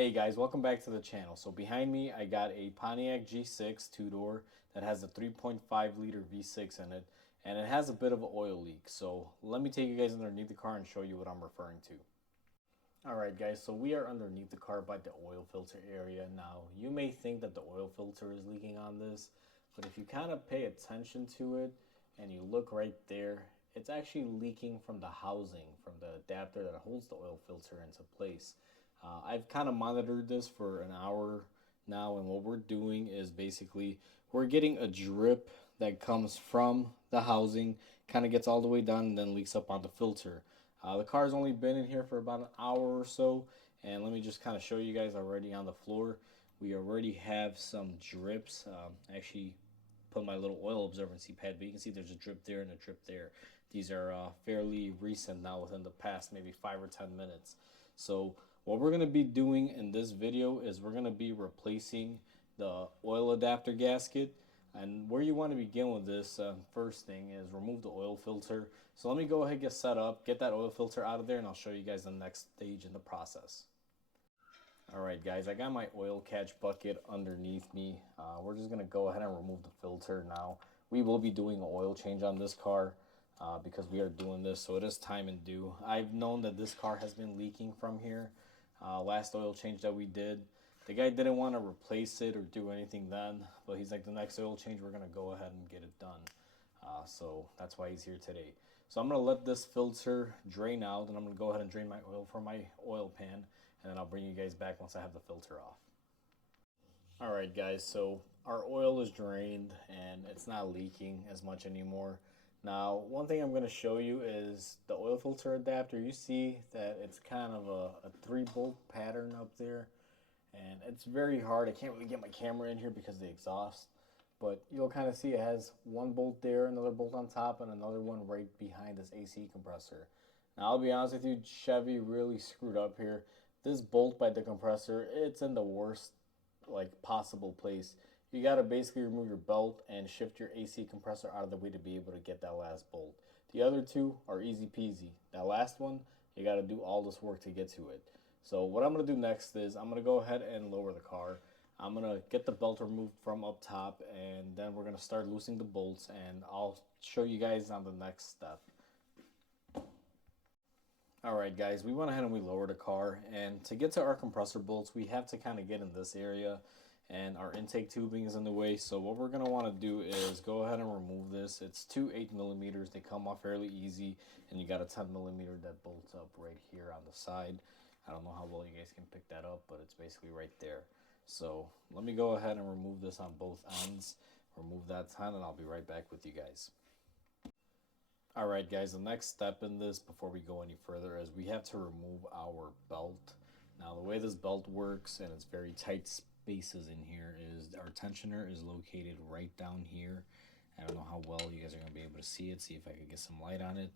Hey guys, welcome back to the channel. So behind me I got a Pontiac G6 two-door that has a 3.5 liter V6 in it, and it has a bit of an oil leak. So let me take you guys underneath the car and show you what I'm referring to. Alright guys, so we are underneath the car by the oil filter area. Now you may think that the oil filter is leaking on this, but if you kind of pay attention to it and you look right there, it's actually leaking from the housing, from the adapter that holds the oil filter into place. I've kind of monitored this for an hour now, and what we're doing is basically we're getting a drip that comes from the housing, kind of gets all the way down and then leaks up on the filter. The car's only been in here for about an hour or so, and let me just kind of show you guys already on the floor. We already have some drips. I actually put my little oil absorbency pad, but you can see there's a drip there and a drip there. These are fairly recent now, within the past maybe 5 or 10 minutes. So what we're going to be doing in this video is we're going to be replacing the oil adapter gasket. And where you want to begin with this first thing is remove the oil filter. So let me go ahead and get set up, get that oil filter out of there, and I'll show you guys the next stage in the process. Alright guys, I got my oil catch bucket underneath me. We're just going to go ahead and remove the filter now. We will be doing an oil change on this car because we are doing this, so it is time and due. I've known that this car has been leaking from here. Last oil change that we did, the guy didn't want to replace it or do anything then, but he's like, the next oil change we're going to go ahead and get it done. So that's why he's here today. So I'm going to let this filter drain out, and I'm going to go ahead and drain my oil from my oil pan, and then I'll bring you guys back once I have the filter off. Alright guys, so our oil is drained and it's not leaking as much anymore. Now, one thing I'm going to show you is the oil filter adapter. You see that it's kind of a 3-bolt pattern up there, and it's very hard. I can't really get my camera in here because of the exhaust, but you'll kind of see it has one bolt there, another bolt on top, and another one right behind this AC compressor. Now, I'll be honest with you, Chevy really screwed up here. This bolt by the compressor, it's in the worst possible place. You got to basically remove your belt and shift your AC compressor out of the way to be able to get that last bolt. The other two are easy peasy. That last one, you got to do all this work to get to it. So what I'm going to do next is I'm going to go ahead and lower the car. I'm going to get the belt removed from up top, and then we're going to start loosening the bolts, and I'll show you guys on the next step. Alright guys, we went ahead and we lowered the car, and to get to our compressor bolts we have to kind of get in this area, and our intake tubing is in the way. So what we're going to want to do is go ahead and remove this. It's two 8mm. They come off fairly easy, and you got a 10mm that bolts up right here on the side. I don't know how well you guys can pick that up, but it's basically right there. So let me go ahead and remove this on both ends, remove that 10, and I'll be right back with you guys. Alright guys, the next step in this before we go any further is we have to remove our belt. Now the way this belt works, and it's very tight spaces in here, is our tensioner is located right down here. I don't know how well you guys are going to be able to see it. See if I can get some light on it.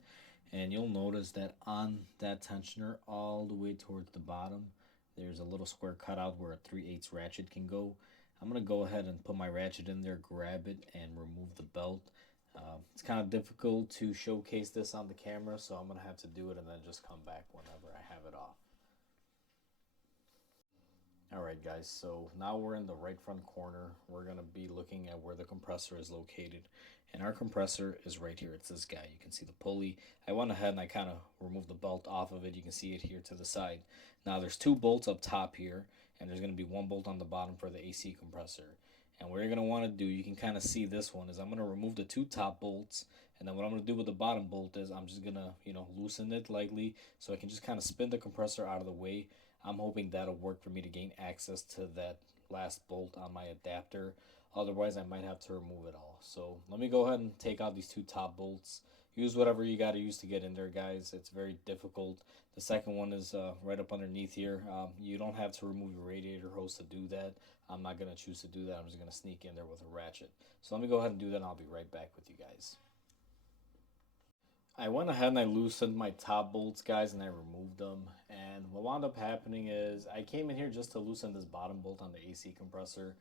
And you'll notice that on that tensioner all the way towards the bottom, there's a little square cutout where a 3/8 ratchet can go. I'm going to go ahead and put my ratchet in there, grab it, and remove the belt. It's kind of difficult to showcase this on the camera, so I'm going to have to do it and then just come back whenever I have it off. Alright guys, so now we're in the right front corner. We're going to be looking at where the compressor is located. And our compressor is right here. It's this guy. You can see the pulley. I went ahead and I kind of removed the belt off of it. You can see it here to the side. Now there's 2 bolts up top here, and there's going to be 1 bolt on the bottom for the AC compressor. And what you're going to want to do, you can kind of see this one, is I'm going to remove the 2 top bolts, and then what I'm going to do with the bottom bolt is I'm just going to, loosen it lightly so I can just kind of spin the compressor out of the way. I'm hoping that'll work for me to gain access to that last bolt on my adapter. Otherwise, I might have to remove it all. So let me go ahead and take out these 2 top bolts. Use whatever you got to use to get in there, guys. It's very difficult. The second one is right up underneath here. You don't have to remove your radiator hose to do that. I'm not going to choose to do that. I'm just going to sneak in there with a ratchet. So let me go ahead and do that, and I'll be right back with you guys. I went ahead and I loosened my top bolts, guys, and I removed them. And what wound up happening is I came in here just to loosen this bottom bolt on the AC compressor.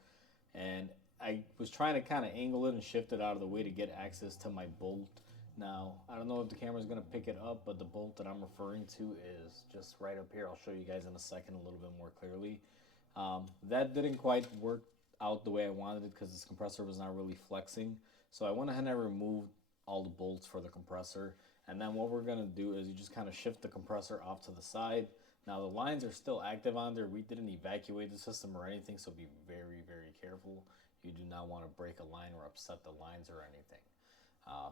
And I was trying to kind of angle it and shift it out of the way to get access to my bolt Now, I don't know if the camera's going to pick it up, but the bolt that I'm referring to is just right up here. I'll show you guys in a second a little bit more clearly. That didn't quite work out the way I wanted it because this compressor was not really flexing. So I went ahead and I removed all the bolts for the compressor. And then what we're going to do is you just kind of shift the compressor off to the side. Now the lines are still active on there. We didn't evacuate the system or anything, so be very, very careful. You do not want to break a line or upset the lines or anything.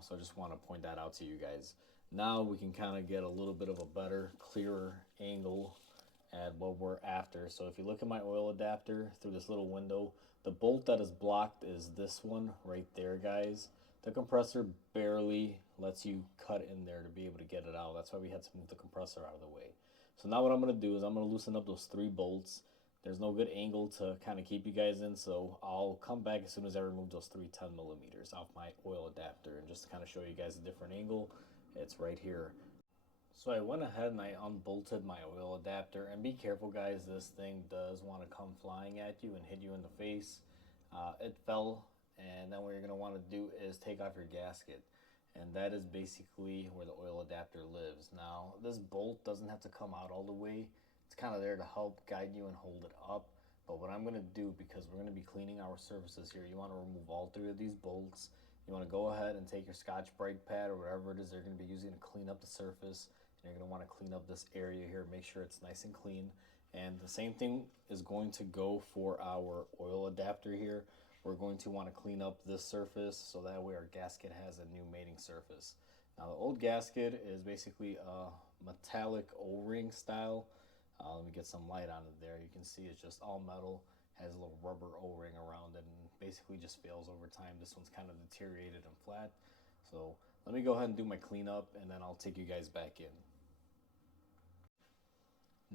So I just want to point that out to you guys. Now we can kind of get a little bit of a better, clearer angle at what we're after. So if you look at my oil adapter through this little window, the bolt that is blocked is this one right there, guys. The compressor barely lets you cut in there to be able to get it out. That's why we had to move the compressor out of the way. So now what I'm going to do is I'm going to loosen up those 3 bolts. There's no good angle to kind of keep you guys in, so I'll come back as soon as I remove those 3 10mm off my oil adapter. And just to kind of show you guys a different angle, it's right here. So I went ahead and I unbolted my oil adapter, and be careful guys, this thing does want to come flying at you and hit you in the face. It fell, and then what you're going to want to do is take off your gasket, and that is basically where the oil adapter lives. Now this bolt doesn't have to come out all the way. It's kind of there to help guide you and hold it up. But what I'm going to do, because we're going to be cleaning our surfaces here, you want to remove all 3 of these bolts. You want to go ahead and take your Scotch-Brite pad or whatever it is they're going to be using to clean up the surface. And you're going to want to clean up this area here, make sure it's nice and clean. And the same thing is going to go for our oil adapter here. We're going to want to clean up this surface so that way our gasket has a new mating surface. Now the old gasket is basically a metallic O-ring style. Let me get some light on it there. You can see it's just all metal, has a little rubber O-ring around it, and basically just fails over time. This one's kind of deteriorated and flat. So let me go ahead and do my cleanup, and then I'll take you guys back in.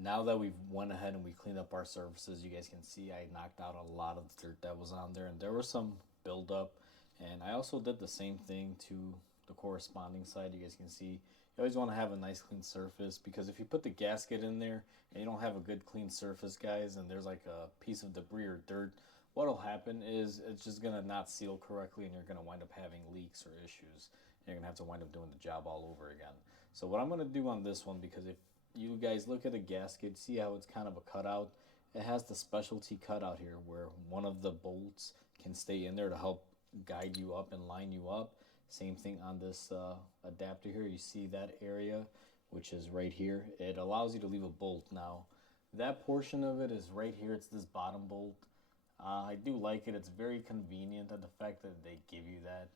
Now that we've went ahead and we cleaned up our surfaces, you guys can see I knocked out a lot of the dirt that was on there, and there was some buildup. And I also did the same thing to the corresponding side. You guys can see you always want to have a nice clean surface, because if you put the gasket in there and you don't have a good clean surface, guys, and there's like a piece of debris or dirt, what'll happen is it's just gonna not seal correctly, and you're gonna wind up having leaks or issues. And you're gonna have to wind up doing the job all over again. So what I'm gonna do on this one, because if you guys look at the gasket, see how it's kind of a cutout. It has the specialty cutout here where one of the bolts can stay in there to help guide you up and line you up. Same thing on this adapter here. You see that area, which is right here. It allows you to leave a bolt. Now that portion of it is right here. It's this bottom bolt. I do like it. It's very convenient at the fact that they give you that,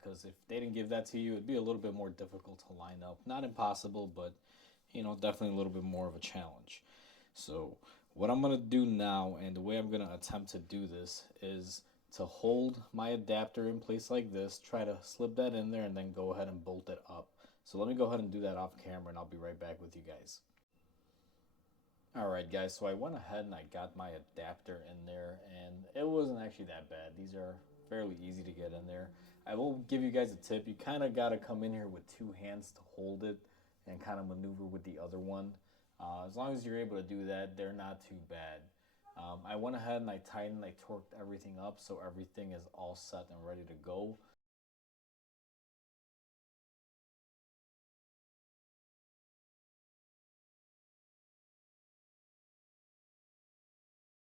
because if they didn't give that to you, it'd be a little bit more difficult to line up. Not impossible, but you know, definitely a little bit more of a challenge. So what I'm going to do now, and the way I'm going to attempt to do this, is to hold my adapter in place like this, try to slip that in there, and then go ahead and bolt it up. So let me go ahead and do that off camera, and I'll be right back with you guys. Alright guys, so I went ahead and I got my adapter in there, and it wasn't actually that bad. These are fairly easy to get in there. I will give you guys a tip. You kind of got to come in here with 2 hands to hold it and kind of maneuver with the other one. As long as you're able to do that, they're not too bad. I went ahead and I tightened, I torqued everything up so everything is all set and ready to go.